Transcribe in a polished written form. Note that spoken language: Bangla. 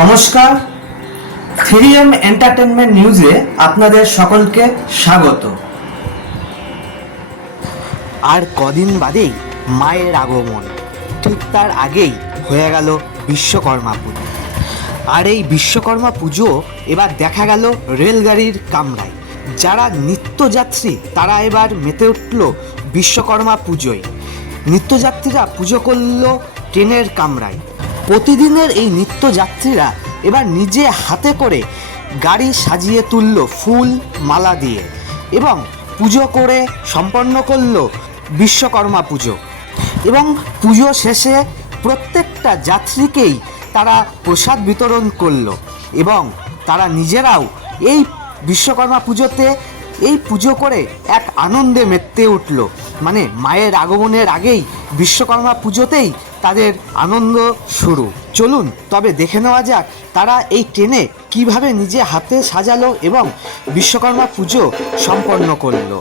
নমস্কার, 3M এন্টারটেনমেন্ট নিউজে আপনাদের সকলকে স্বাগত। আর কদিন বাদেই মায়ের আগমন, ঠিক তার আগেই হয়ে গেল বিশ্বকর্মা পুজো। আর এই বিশ্বকর্মা পুজো এবার দেখা গেল রেলগাড়ির কামরায়। যারা নিত্যযাত্রী তারা এবার মেতে উঠল বিশ্বকর্মা পুজোয়। নিত্যযাত্রীরা পুজো করল ট্রেনের কামরায়। প্রতিদিনের এই নিত্যযাত্রীরা এবার নিজে হাতে করে গাড়ি সাজিয়ে তুলল ফুল মালা দিয়ে এবং পুজো করে সম্পন্ন করল বিশ্বকর্মা পুজো। এবং পুজো শেষে প্রত্যেকটা যাত্রীকেই তারা প্রসাদ বিতরণ করলো এবং তারা নিজেরাও এই বিশ্বকর্মা পুজোতে এই পুজো করে এক আনন্দে মেতে উঠল। মানে মায়ের আগমনের আগেই বিশ্বকর্মা পুজোতেই তাদের আনন্দ শুরু। চলুন তবে দেখে নেওয়া যাক তারা এই ট্রেনে কিভাবে নিজে হাতে সাজালো এবং বিশ্বকর্মা পুজো সম্পন্ন করলো।